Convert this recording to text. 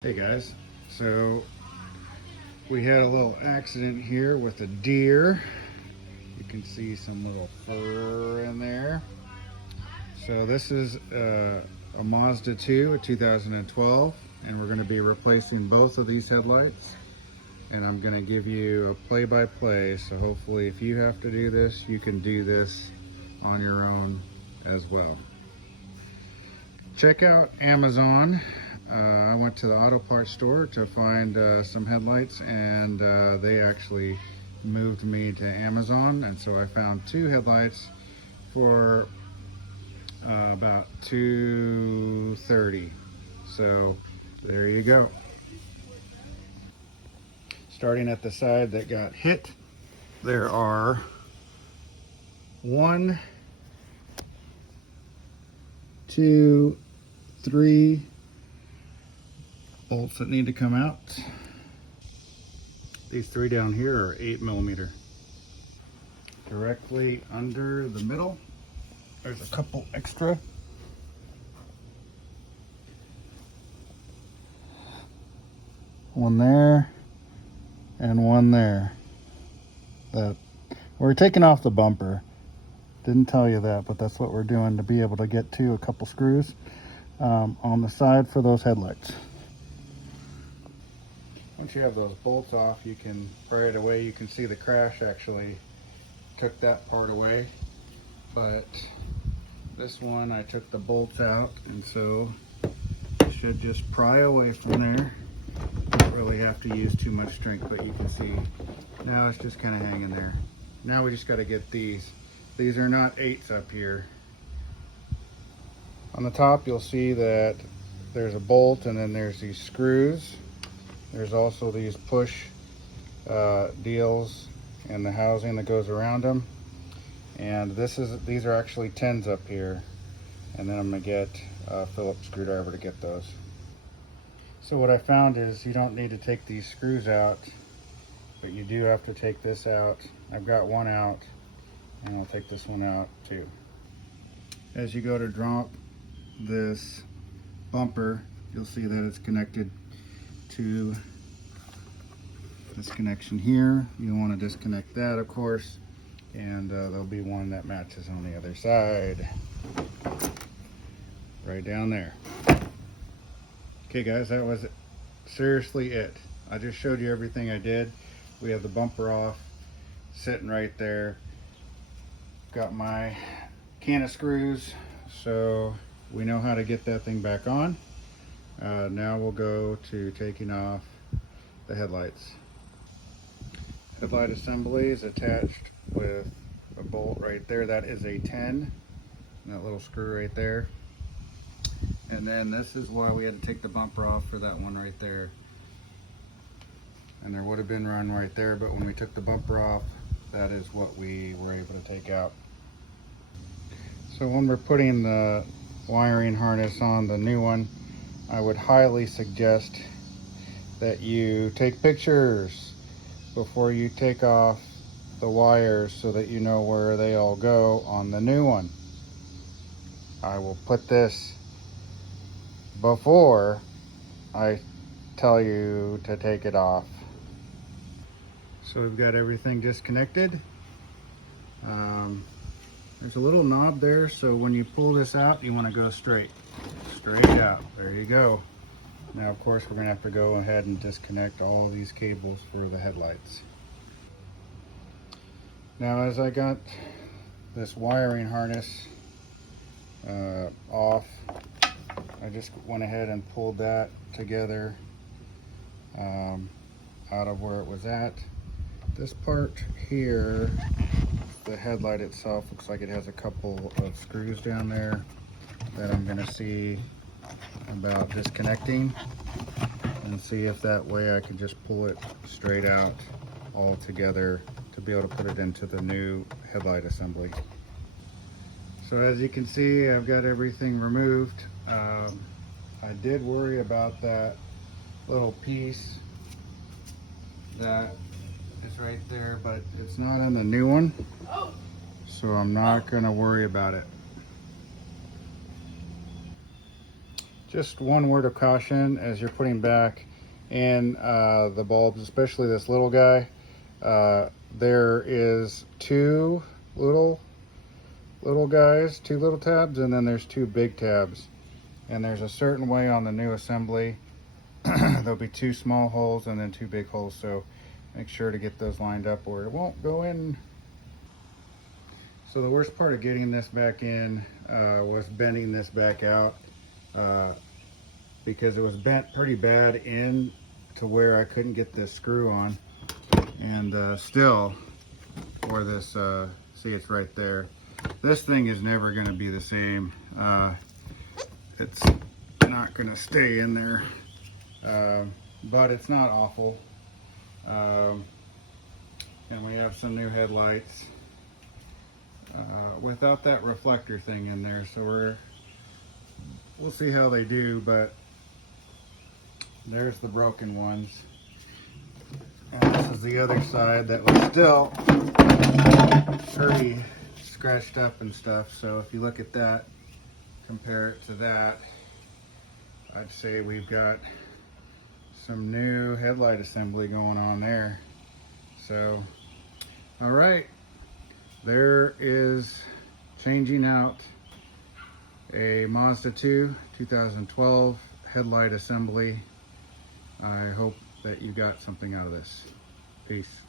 Hey guys, so we had a little accident here with a deer. You can see some little fur in there. So this is a Mazda 2, a 2012, and we're going to be replacing both of these headlights. And I'm going to give you a play-by-play, so hopefully if you have to do this, you can do this on your own as well. Check out Amazon. I went to the auto parts store to find some headlights, and they actually moved me to Amazon, and so I found two headlights for about $230. So there you go. Starting at the side that got hit, there are 1, 2, 3 bolts that need to come out. These 3 down here are 8mm. Directly under the middle, there's a couple extra. One there and one there. That we're taking off the bumper. Didn't tell you that, but that's what we're doing to be able to get to a couple screws on the side for those headlights. Once you have those bolts off, you can right away, you can see the crash actually took that part away. But this one, I took the bolts out, and so it should just pry away from there. Don't really have to use too much strength, but you can see now it's just kind of hanging there. Now we just got to get these. These are not 8s up here. On the top, you'll see that there's a bolt, and then there's these screws. There's also these push deals and the housing that goes around them. And these are actually 10s up here. And then I'm gonna get a Phillips screwdriver to get those. So what I found is you don't need to take these screws out, but you do have to take this out. I've got one out, and I'll take this one out too. As you go to drop this bumper, you'll see that it's connected to this connection here. You want to disconnect that, of course, and there'll be one that matches on the other side, right down there. Okay guys, that was seriously it. I just showed you everything I did. We have the bumper off, sitting right there. Got my can of screws, so we know how to get that thing back on. Now we'll go to taking off the headlights. Headlight assembly is attached with a bolt right there. That is a 10, that little screw right there. And then this is why we had to take the bumper off for that one right there. And there would have been run right there, but when we took the bumper off, that is what we were able to take out. So when we're putting the wiring harness on the new one, I would highly suggest that you take pictures before you take off the wires so that you know where they all go on the new one. I will put this before I tell you to take it off. So we've got everything disconnected. There's a little knob there, so when you pull this out, you want to go straight out. There you go. Now of course we're going to have to go ahead and disconnect all these cables for the headlights. Now as I got this wiring harness off, I just went ahead and pulled that together out of where it was at. This part here, the headlight itself, looks like it has a couple of screws down there that I'm going to see about disconnecting, and see if that way I can just pull it straight out all together to be able to put it into the new headlight assembly. So as you can see, I've got everything removed. I did worry about that little piece that is right there, but it's not in the new one, so I'm not going to worry about it. just one word of caution as you're putting back in the bulbs, especially this little guy. There is two little guys, two little tabs, and then there's two big tabs. And there's a certain way on the new assembly. There'll be two small holes and then two big holes, so make sure to get those lined up or it won't go in. So the worst part of getting this back in was bending this back out because it was bent pretty bad in to where I couldn't get this screw on. And still, for this, see, it's right there. This thing is never going to be the same. It's not going to stay in there, but it's not awful. And we have some new headlights without that reflector thing in there, so we'll see how they do. But there's the broken ones, and this is the other side that was still pretty scratched up and stuff. So if you look at that, compare it to that, I'd say we've got some new headlight assembly going on there. So, all right, there is changing out a Mazda 2 2012 headlight assembly. I hope that you got something out of this. Peace.